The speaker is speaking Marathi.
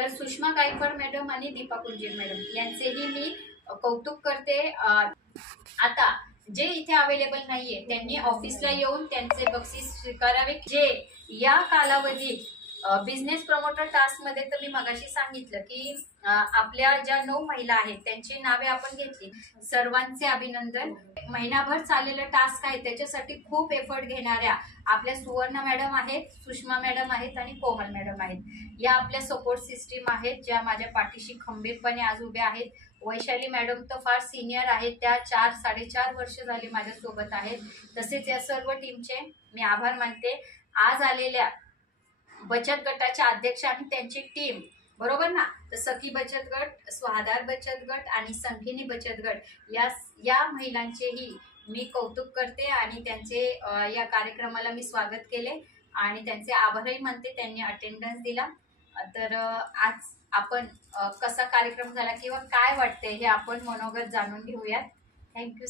तर सुषमा गायकवाड मॅडम आणि दीपा कुंजीर मॅडम यांचेही मी कौतुक करते। आता जे इथे अवेलेबल नाहीये त्यांनी ऑफिसला येऊन त्यांचे बक्षीस स्वीकारावे। जे या कालावधीत बिझनेस प्रमोटर टास्क मध्ये तर मी मगाशी सांगितलं की आपल्या ज्या 9 महिला आहेत त्यांची नावे आपण घेतली, सर्वांचे अभिनंदन। महिनाभर चाललेलं टास्क आहे त्याच्यासाठी खूप एफर्ट घेणाऱ्या आपल्या सुवर्ण मॅडम आहेत, सुषमा मॅडम आहेत आणि कोमल मॅडम आहेत, या आपल्या सपोर्ट सिस्टीम आहेत ज्या माझ्या पाठीशी खंबीरपणे आज उभ्या आहेत। वैशाली मॅडम तर फार सिनियर आहेत, त्या 4-4.5 वर्ष झाली माझ्या सोबत आहेत। तसेच या सर्व टीमचे मी आभार मानते। आज आलेल्या बचत गटाच्या अध्यक्ष आणि त्यांची टीम, बरोबर ना, तर सखी बचत गट, स्वाधार बचत गट आणि संखिनी बचत गट या महिलांचेही मी कौतुक करते आणि त्यांचे या कार्यक्रमाला मी स्वागत केले आणि त्यांचे आभारही मानते, त्यांनी अटेंडन्स दिला। तर आज आपण कसा कार्यक्रम झाला किंवा काय वाटते हे आपण मनोगत जाणून घेऊयात। थँक्यू।